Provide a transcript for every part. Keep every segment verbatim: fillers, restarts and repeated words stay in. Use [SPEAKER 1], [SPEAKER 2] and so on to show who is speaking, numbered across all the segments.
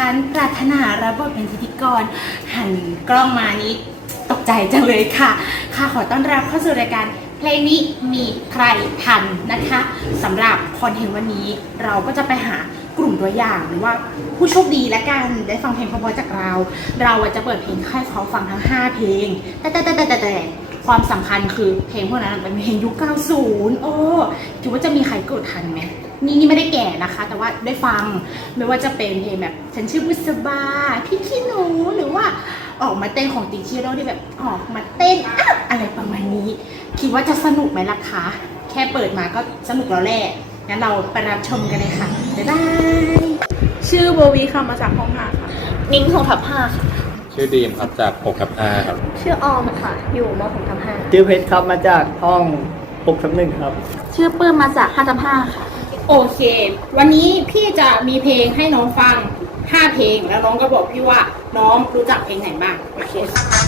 [SPEAKER 1] ฉันปรารถนารับบทเป็นพิธีกรหันกล้องมานี้ตกใจจังเลยค่ะค่ะขอต้อนรับเข้าสู่รายการเพลงนี้มีใครทันนะคะสำหรับคอนเทนต์วันนี้เราก็จะไปหากลุ่มตัวอย่างหรือว่าผู้โชคดีและกันได้ฟังเพลงเพราะๆจากเราเราจะเปิดเพลงให้เขาฟังทั้งห้าเพลงแต่แต่แต่แต่แต่ความสำคัญคือเพลงพวกนั้นเป็นเพลงยุคเก้าสิบโอ้ถือว่าจะมีใครเกิดทันไหมนี่นี่ไม่ได้แก่นะคะแต่ว่าได้ฟังไม่ว่าจะเป็นเพลงแบบฉันชื่อบุษบาพี่ขี้หนูหรือว่าออกมาเต้นของติ๊กชิโร่ที่แบบออกมาเต้นอะไรประมาณนี้คิดว่าจะสนุกไหมล่ะคะแค่เปิดมาก็สนุกแล้วแหละงั้นเราไปรับชมกันเลยค่ะบ๊ายบาย
[SPEAKER 2] ชื่อโบวีค่ะมาจากห้องห้าค่ะ
[SPEAKER 3] นิ้งหกทับห้าค่ะ
[SPEAKER 4] ชื่อดีมครับจากหกทับห้าครับ
[SPEAKER 3] ชื่อออมค่ะอยู่มหกทับห้า
[SPEAKER 5] ชื่อเพชรครับมาจากห้องหกทับหนึ่งครับ
[SPEAKER 3] ชื่อปื้มมาจากห้าทับห้าค่ะ
[SPEAKER 1] โอเควันนี้พี่จะมีเพลงให้น้องฟังห้าเพลงแล้วน้องก็บอกพี่ว่าน้องรู้จักเพลงไหนบ้างโอเค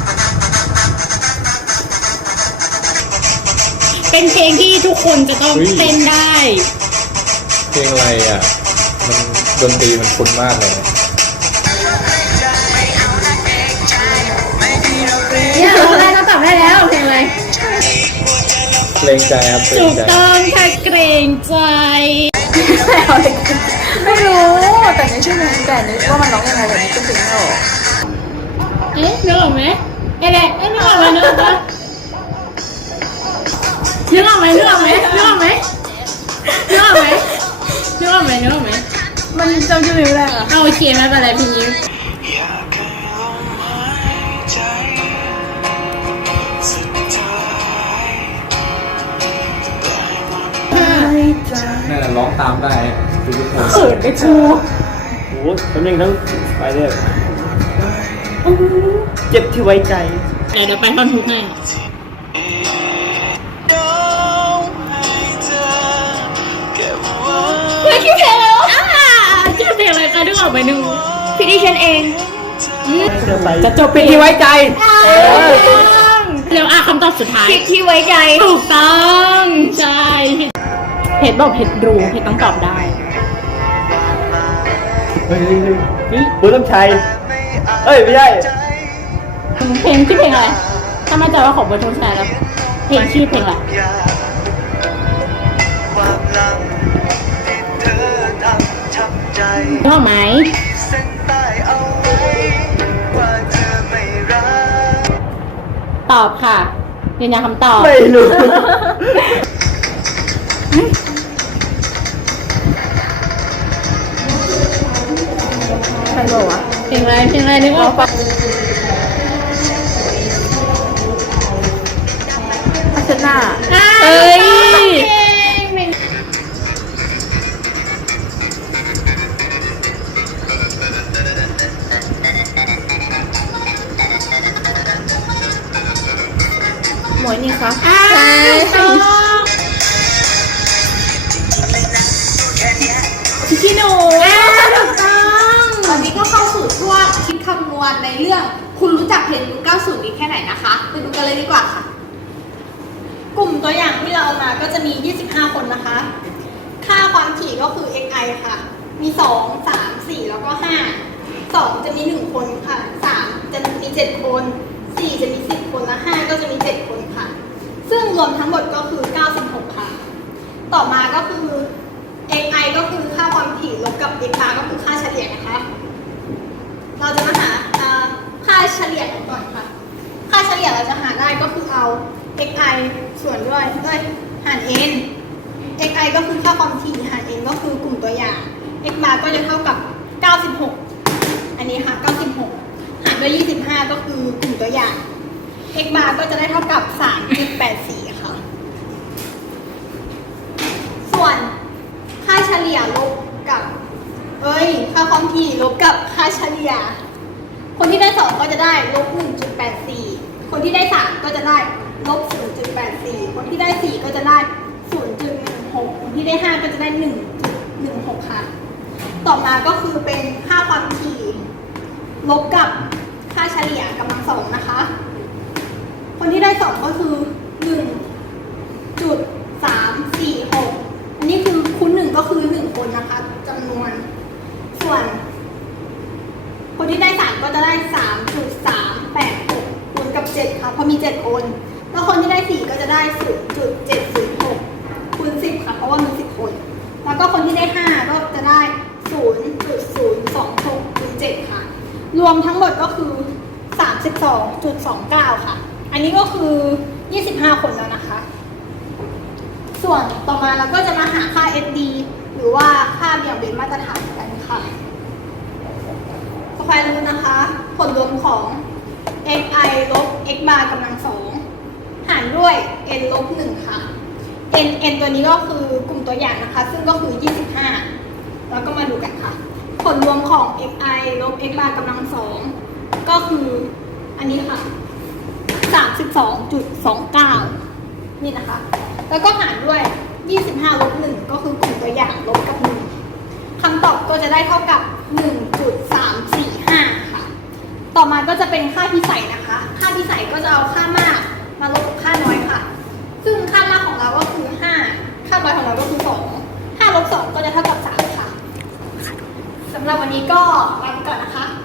[SPEAKER 1] เป็นเพลงที่ทุกคนจะต้องเต้นได้
[SPEAKER 4] เพลงอะไรอ่ะมันดนตรีมันคุ้นมากเลย
[SPEAKER 1] เนี่ยเราได้เราตอบได้แล้วเพลงอะไร
[SPEAKER 4] เกรงใจครับ
[SPEAKER 1] ถูกต้องค่ะเกรงใจ
[SPEAKER 3] ไม่รู้แต่ไม่ใช่เพลงแต่นึกว่ามันร้องยังไงแบบนี้ก็ถึงไม่ออก
[SPEAKER 1] เอ๊ะนึกออกไหมเอ๊ะเอ๊ะนึกออกไหมนึกออกไหมนึกออกไหมนึกออกไหมนึกออกไหมนึกออกไหมนึกออกไหมนึกออกไหม
[SPEAKER 3] มันจำชื่อเพลงไม่ได้อะ
[SPEAKER 1] เอาโอเคไม่เป็นไรพี่ยิ้ม
[SPEAKER 4] นั่นแหละร้องตามได้ทุกคน
[SPEAKER 1] เขินไปชู
[SPEAKER 5] โอ้โหทั้งหนึ่งทั้งไปเลยเจ็บที่ไว้ใจ
[SPEAKER 1] เดี๋ยวเดี๋ยวไปท่อนทุกให้เฮ้ยคิดเพลงแล้วอ่าคิดเพลงอะไรคะนึกออกไหมนึก
[SPEAKER 3] พี่ดิฉันเอง
[SPEAKER 5] จะจบเป็นที่ไว้ใจ
[SPEAKER 1] เร็วอ่ะคำตอบสุดท้าย
[SPEAKER 3] คิดที่ไว้ใจ
[SPEAKER 1] ถูกต้องใช่เพชรบอกเพชรรู้เพชรต้องตอบได้
[SPEAKER 5] เฮ้ยนี่บุญลำชัยเอ้ยไม่ใช่
[SPEAKER 1] เพลงชื่อเพลงอะไรถ้าไม่ใจว่าของบุญลำชัยแล้วเพลงชื่อเพลงอะไรรู้ไหมตอบค่ะยืนยันคำตอบ
[SPEAKER 5] ไม่รู้
[SPEAKER 3] ใครบอกวะ
[SPEAKER 1] เพลงอะไรเพลงอะไรนึกออกปะ
[SPEAKER 3] พัชนา
[SPEAKER 1] เอ้ย
[SPEAKER 3] หมวยนี่คะ
[SPEAKER 1] ใช่พี่ขี้หนูถูกต้อง
[SPEAKER 2] ตอนนี้ก็เข้าสู่ช่วงคิดคำนวณในเรื่องคุณรู้จักเพลงยุคเก้าสิบนี้แค่ไหนนะคะไปดูกันเลยดีกว่าค่ะกลุ่มตัวอย่างที่เราเอามาก็จะมียี่สิบห้าคนนะคะค่าความถี่ก็คือ เอ็กซ์ ไอ ค่ะมีสอง สาม สี่แล้วก็ห้า สองจะมีหนึ่งคนค่ะสามจะมีเจ็ดคนสี่จะมีสิบคนและห้าก็จะมีเจ็ดคนค่ะซึ่งรวมทั้งหมดก็คือเก้าสิบหกค่ะต่อมาก็คือ เอ็กซ์ ไอ ก็คือค่าความถี่ลบกับ เอ็กซ์ บาร์ ก็คือค่าเฉลี่ยนะคะเราจะมาหาค่าเฉลี่ยกันก่อนค่ะค่าเฉลี่ยเราจะหาได้ก็คือเอา เอ็กซ์ ไอ ส่วนด้วยเอ้ยหาร n เอ็กซ์ ไอ ก็คือค่าความถี่หาร n ก็คือกลุ่มตัวอย่าง เอ็กซ์ บาร์ ก็จะเท่ากับเก้าสิบหกอันนี้ค่ะเก้าสิบหกหารด้วยยี่สิบห้าก็คือกลุ่มตัวอย่าง x bar ก็จะได้เท่ากับ สามจุดแปดสี่ ค่ะส่วนค่าเฉลี่ยลบกับเอ้ยค่าความถี่ลบกับค่าเฉลี่ยคนที่ได้สองก็จะได้ลบ หนึ่งจุดแปดสี่ คนที่ได้สามก็จะได้ลบ ศูนย์จุดแปดสี่ คนที่ได้สี่ก็จะได้ ศูนย์จุดหนึ่งหก คนที่ได้ห้าก็จะได้ หนึ่งจุดหนึ่งหก ค่ะต่อมาก็คือเป็นค่าความถี่ลบกับค่าเฉลี่ยกำลังสองนะคะคนที่ได้สองก็คือ หนึ่งจุดสามสี่หก อันนี้คือคูณหนึ่งก็คือหนึ่งคนนะคะจำนวนส่วนคนที่ได้สามก็จะได้สามจุดสามแปดหกคูณกับเจ็ดค่ะเพราะมีเจ็ดคนแล้วคนที่ได้สี่ก็จะได้ศูนย์จุดเจ็ดศูนย์หกคูณสิบค่ะเพราะว่ามีสิบคนแล้วก็คนที่ได้ห้าก็จะได้ศูนย์จุดศูนย์สองหกคูณเจ็ดค่ะรวมทั้งหมดก็คือสามสิบสองจุดสองเก้าค่ะอันนี้ก็คือยี่สิบห้าคนแล้วนะคะส่วนต่อมาเราก็จะมาหาค่า เอส ดี หรือว่าค่าเบี่ยงเบนมาตรฐานกันค่ะสแควร์รูทนะคะ ผลรวมของ xi ลบ x bar กำลังสองหารด้วย n ลบหนึ่งค่ะ n n ตัวนี้ก็คือกลุ่มตัวอย่างนะคะ ซึ่งก็คือยี่สิบห้าแล้วก็มาดูกันค่ะ ผลรวมของ xi ลบ x bar กำลังสองก็คืออันนี้ค่ะ สามสิบสองจุดสองเก้า นี่นะคะ แล้วก็หารด้วยยี่สิบห้าลบหนึ่งก็คือกลุ่มตัวอย่างลบกับหนึ่งคำตอบก็จะได้เท่ากับ หนึ่งจุดสามสี่ห้า ค่ะ ต่อมาก็จะเป็นค่าพิสัยนะคะ ค่าพิสัยก็จะเอาค่ามากมาลบกับค่าน้อยค่ะ ซึ่งค่ามากของเราก็คือห้าค่าน้อยของเราก็คือสอง ห้าลบสองก็จะเท่ากับสามค่ะสำหรับวันนี้ก็ลาไปก่อนนะคะ